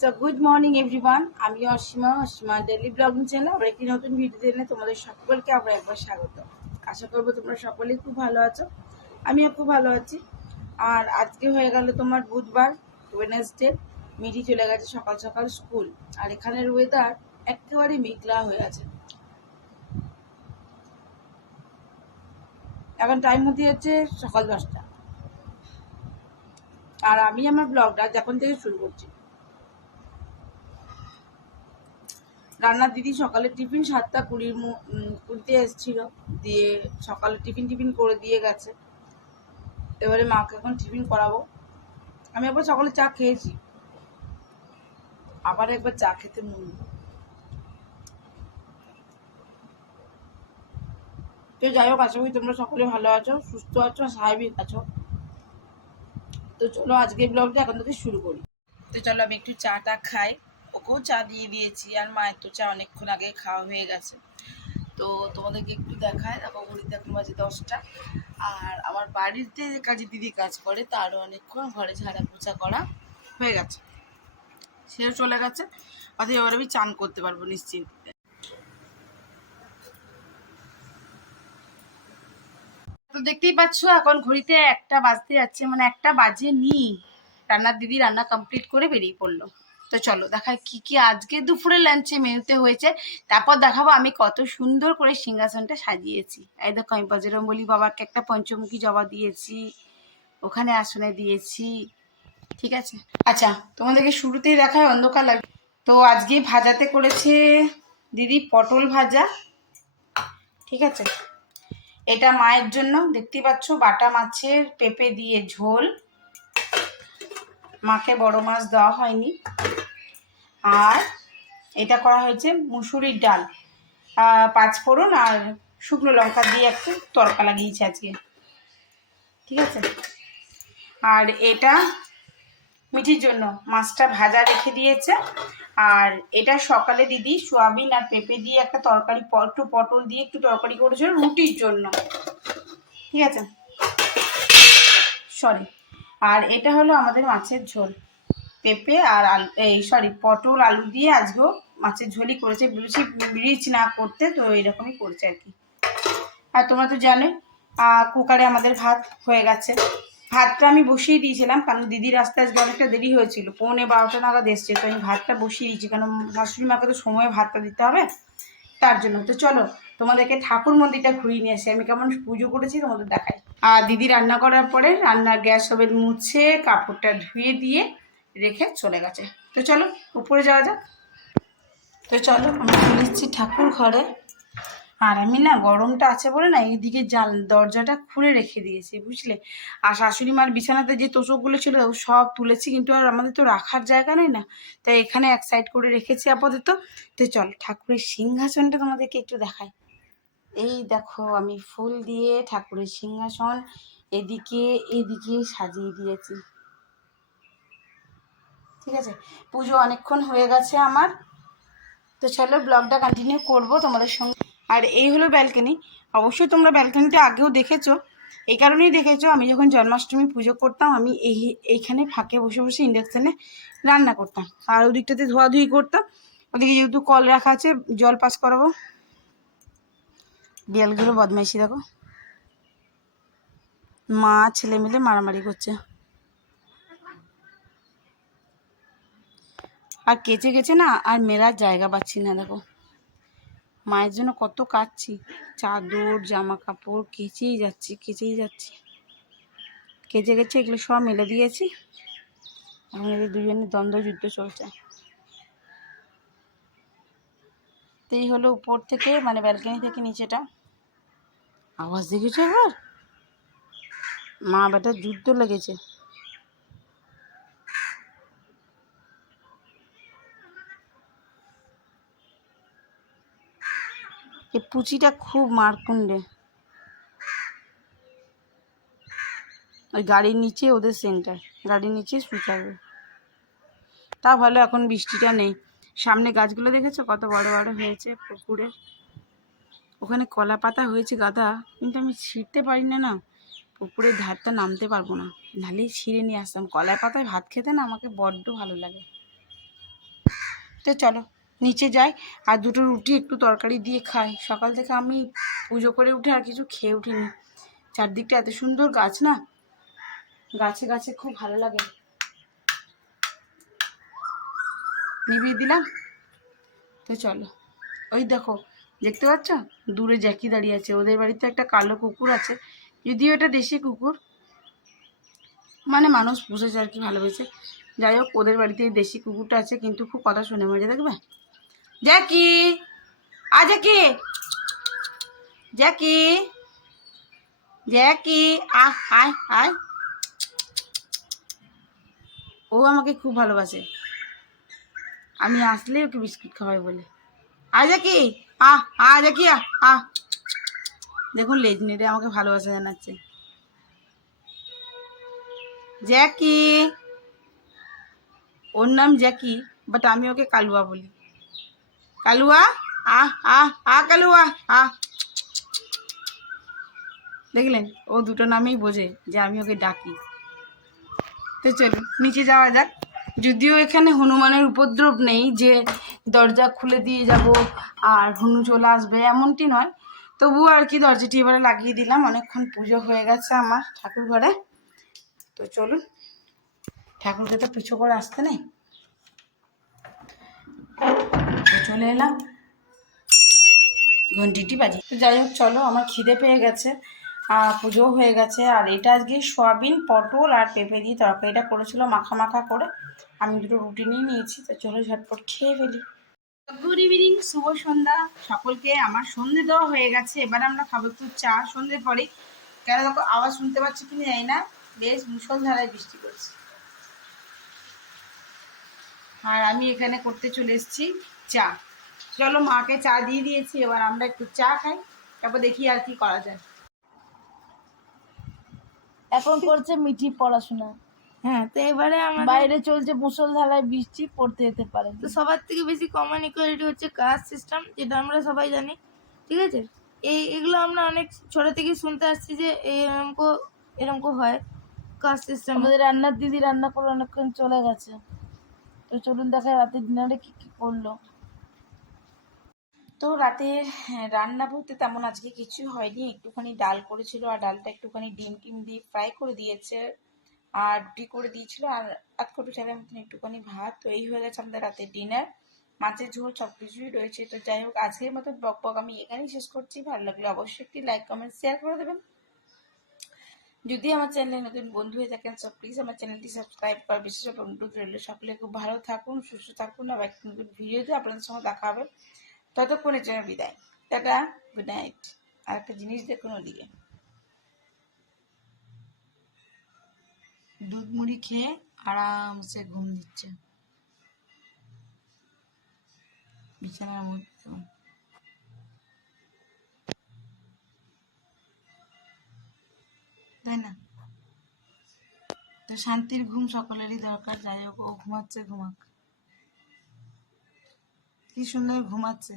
So good morning everyone, আমি Asima daily blogging channel আর একটি নতুন ভিডিও দিলে তোমাদের সকলকে আবার একবার স্বাগত। আশা করবো তোমরা সকলেই খুব ভালো আছো, আমিও খুব ভালো আছি। আর আজকে হয়ে গেল তোমার বুধবার, ওয়েডনেসডে। মিটি চলে গেছে সকাল সকাল স্কুল, আর এখানের ওয়েদার একেবারে মেঘলা হয়ে আছে। এখন টাইম হতে হচ্ছে সকাল 10টা, আর আমি আমার ব্লগটা যখন থেকে শুরু করছি। রান্নার দিদি সকালে টিফিন 7:20 এসেছিল, দিয়ে সকালে টিফিন করে দিয়ে গেছে। এবারে মাকে এখন টিফিন করাবো। আমি একবার সকালে চা খেয়েছি, আবার একবার চা খেতে মন। তো যাই হোক, আশা করি তোমরা সকলে ভালো আছো, সুস্থ আছো, স্বাভাবিক আছো। তো চলো আজকে ব্লগটা এখন থেকে শুরু করি। তো চলো আমি একটু চাটা খাই। ওকেও চা দিয়ে দিয়েছি, আর মায়ের তো চা অনেকক্ষণ আগে খাওয়া হয়ে গেছে। তো তোমাদেরকে একটু দেখায়, দেখো ঘড়িতে এখন বাজে 10টা। আর আমার বাড়িতে কাজে দিদি কাজ করে, তারও অনেকক্ষণ ঘরে ঝাড়া পোছা করা হয়ে গেছে, সেও চলে গেছে। অথবা এবার আমি চান করতে পারবো নিশ্চিন্তে। তো দেখতেই পাচ্ছ এখন ঘড়িতে 1টা বাজতে যাচ্ছে, মানে 1টা বাজেনি। রান্নার দিদি রান্না কমপ্লিট করে বেরিয়ে পড়লো। তো চলো দেখাই কি কি আজকে দুপুরে লাঞ্চে মেনুতে হয়েছে, তারপর দেখাবো আমি কত সুন্দর করে সিংহাসনটা সাজিয়েছি। এই দেখো, আমি বজরংবলী বাবাকে একটা পঞ্চমুখী জবা দিয়েছি, ওখানে আসনে দিয়েছি। ঠিক আছে, আচ্ছা তোমাদেরকে শুরুতেই দেখায়, অন্ধকার লাগে। তো আজকে ভাজাতে করেছে দিদি পটল ভাজা। ঠিক আছে, এটা মায়ের জন্য দেখতেই পাচ্ছ, বাটা মাছের পেঁপে দিয়ে ঝোল। মাকে বড় মাছ দেওয়া হয়নি। আর এটা করা হয়েছে মুসুরির ডাল, 5 ফোড়ন আর শুকনো লঙ্কা দিয়ে একটু তড়কা লাগিয়েছে আজকে। ঠিক আছে, আর এটা মিঠির জন্য মাছটা ভাজা রেখে দিয়েছে। আর এটা সকালে দিদি সোয়াবিন আর পেঁপে দিয়ে একটা তরকারি, একটু পটল দিয়ে একটু তরকারি করেছিল রুটির জন্য। ঠিক আছে, সরি। আর এটা হলো আমাদের মাছের ঝোল, পেঁপে আর আলু, পটল আলু দিয়ে আজকেও মাছের ঝোলই করেছে, বেশি রিচ না করতে, তো এরকমই করছে আর কি। আর তোমরা তো জানো কুকারে আমাদের ভাত হয়ে গেছে। ভাতটা আমি বসিয়ে দিয়েছিলাম, কারণ দিদির রাস্তা আজকে অনেকটা দেরি হয়েছিল, 11:45 নাগাদ এসছে। তো আমি ভাতটা বসিয়ে দিয়েছি, কারণ শাশুড়ি মাকে তো সময়ে ভাতটা দিতে হবে, তার জন্য। তো চলো তোমাদেরকে ঠাকুর মন্দিরটা ঘুরিয়ে নিয়ে আসি, আমি কেমন পুজো করেছি তোমাদের দেখাই। আর দিদি রান্না করার পরে রান্নার গ্যাস ওভেন মুছে কাপড়টা ধুয়ে দিয়ে রেখে চলে গেছে। তো চলো উপরে যাওয়া যাক। তো চলো আমি চলে এসেছি ঠাকুর ঘরে। আর আমি না গরমটা আছে বলে না এইদিকে দরজাটা খুলে রেখে দিয়েছি, বুঝলে। আর শাশুড়ি মার বিছানাতে যে তোষকগুলো ছিল সব তুলেছি, কিন্তু আর আমাদের তো রাখার জায়গা নেই না, তাই এখানে এক সাইড করে রেখেছি আপাতত। তো চল ঠাকুরের সিংহাসনটা তোমাদেরকে একটু দেখাই। এই দেখো, আমি ফুল দিয়ে ঠাকুরের সিংহাসন এদিকে এদিকে সাজিয়ে দিয়েছি। ঠিক আছে, পুজো অনেকক্ষণ হয়ে গেছে আমার। তো চলো ব্লগটা কন্টিনিউ করবো তোমাদের সঙ্গে। আর এই হলো ব্যালকনি। অবশ্যই তোমরা ব্যালকনিটা আগেও দেখেছো, এই কারণেই দেখেছো, আমি যখন জন্মাষ্টমী পুজো করতাম আমি এইখানে ফাঁকে বসে বসে ইন্ডাকশানে রান্না করতাম, আর ওদিকটাতে ধোয়াধুয়ি করতাম। ওদিকে যেহেতু কল রাখা আছে, জল পাস করাবো। বিড়ালগুলো বদমাইশি দেখো, মা ছেলে মিলে মারামারি করছে। আর কেচে গেছে না, আর মেলার জায়গা পাচ্ছি না। দেখো মায়ের জন্য কত কাচ্ছি, চাদর জামা কাপড় কেচেই যাচ্ছি কেচে গেছে, এগুলো সব মেলে দিয়েছি। এখন এদের দুজনের দ্বন্দ্বযুদ্ধ চলছে। তো এই হলো উপর থেকে, মানে ব্যালকনি থেকে নিচেটা। আওয়াজ দেখেছো এবার, মা বেটার যুদ্ধ লেগেছে। এই পুচিটা খুব মারকুণ্ডে, ওই গাড়ির নিচে ওদের সেন্টার, গাড়ির নিচে শুয়ে থাকবে। তা ভালো এখন বৃষ্টিটা নেই। সামনে গাছগুলো দেখেছো কত বড় বড় হয়েছে পুকুরের ওখানে, কলা পাতা হয়েছে গাদা, কিন্তু আমি ছিঁড়তে পারি না, না পুকুরের ধারটা নামতে পারবো না, নাহলেই ছিঁড়ে নিয়ে আসতাম। কলার পাতায় ভাত খেতে না আমাকে বড্ড ভালো লাগে। তো চলো নিচে যাই, আর দুটো রুটি একটু তরকারি দিয়ে খাই। সকাল থেকে আমি পুজো করে উঠে আর কিছু খেয়ে উঠিনি। চারদিকটা এত সুন্দর গাছ না, গাছে গাছে খুব ভালো লাগে। নিভিয়ে দিলাম। তো চলো, ওই দেখো দেখতে পাচ্ছ দূরে জ্যাকি দাঁড়িয়ে আছে। ওদের বাড়িতে একটা কালো কুকুর আছে, যদিও এটা দেশি কুকুর, মানে মানুষ পুষেছে আর কি, ভালোবেসে। যাই হোক, ওদের বাড়িতে এই দেশি কুকুরটা আছে, কিন্তু খুব কথা শুনে মজা। দেখবে জ্যাকি, আ জ্যাকি, জ্যাকি, জ্যাকি, আহ আয় আয়। ও আমাকে খুব ভালোবাসে, আমি আসলে ওকে বিস্কুট খাওয়াই বলে। আয় জ্যাকি, আহ আ জ্যাকি, আহ আহ। দেখুন লেজ নেড়ে আমাকে ভালোবাসা জানাচ্ছে। জ্যাকি, ওর নাম জ্যাকি, বাট আমি ওকে কালুয়া বলি। কালুয়া, আহ আহ আহ কালুয়া, আহ। দেখলেন, ও দুটো নামেই বোঝে যে আমি ওকে ডাকি। তো চলুন নিচে যাওয়া যাক। যদিও এখানে হনুমানের উপদ্রব নেই যে দরজা খুলে দিয়ে যাব আর হনু চলে আসবে, এমনটি নয়। তবুও আর কি দরজাটি এবারে লাগিয়ে দিলাম। অনেকক্ষণ পুজো হয়ে গেছে আমার ঠাকুর ঘরে। তো চলুন, ঠাকুরকে তো পিছু করে আসতে নেই, চলে এলাম। ঘন্টিটি বাজি। তো যাই হোক চলো, আমার খিদে পেয়ে গেছে, পুজো হয়ে গেছে। আর এটা আজকে সয়াবিন পটল আর পেঁপে দিয়ে তরকারিটা করেছিল মাখা মাখা করে। আমি দুটো রুটি নিয়ে নিয়েছি। তো চলো ঝটপট খেয়ে ফেলি। গুড ইভিনিং, শুভ সন্ধ্যা সকলকে। আমার সন্ধে দেওয়া হয়ে গেছে, এবার আমরা খাবো একটু চা সন্ধে পরে। কেন দেখো আওয়াজ শুনতে পাচ্ছি কিনা জানি না, বেশ মুষলধারায় বৃষ্টি পড়ছে। আর আমি এখানে করতে চলে এসেছি চা। চলো মাকে চা দিয়ে দিয়েছি, এবার আমরা একটু চা খাই, তারপর দেখি আর কি করা যায়। এখন করছে মিঠি পড়াশোনা। হ্যাঁ, তো এবারে আমার বাইরে চলছে মুষলধারায় বৃষ্টি, পড়তে যেতে পারে। তো সবার থেকে বেশি কমন ইকুয়ালিটি হচ্ছে কাস্ট সিস্টেম, যেটা আমরা সবাই জানি, ঠিক আছে। এগুলো আমরা অনেক ছোট থেকে শুনতে আসছি যে এরকম হয় কাস্ট সিস্টেম। আমাদের রান্নার দিদি রান্না করে অনেকক্ষণ চলে গেছে। তো চলুন দেখা রাতে ডিনারে কি কি করলো। তো রাতে রান্না বলতে তেমন আজকে কিছু হয়নি, একটুখানি ডাল করেছিল, আর ডালটা একটুখানি ডিম টিম দিয়ে ফ্রাই করে দিয়েছে, আর রুটি করে দিয়েছিল, আর আধ কোটি টাকার মতন একটুখানি ভাত। তো এই হয়ে গেছে আমাদের রাতের ডিনার। মাছের ঝোল সব কিছুই রয়েছে। তো যাই হোক, আজকের মতো ব্লগ আমি এখানেই শেষ করছি। ভালো লাগলে অবশ্যই একটি লাইক কমেন্ট শেয়ার করে দেবেন। যদি আমার চ্যানেলে নতুন বন্ধু হয়ে থাকেন সব প্লিজ আমার চ্যানেলটি সাবস্ক্রাইব করার বিশেষ অনুরোধ রইল। সকলে খুব ভালো থাকুন, সুস্থ থাকুন, আবার একটা নতুন ভিডিওতে আপনাদের সঙ্গে দেখা হবে। ততক্ষণের জন্য বিদায়, টাটা, গুড নাইট। আর একটা জিনিস দেখুন, ওদিকে দুধ মুড়ি খেয়ে আরামসে ঘুম দিচ্ছে বিছানার মধ্যে, তাই না? তো শান্তির ঘুম সকলেরই দরকার। যাই হোক, ও ঘুমাচ্ছে, ঘুমাক, কি সুন্দর ঘুমাচ্ছে।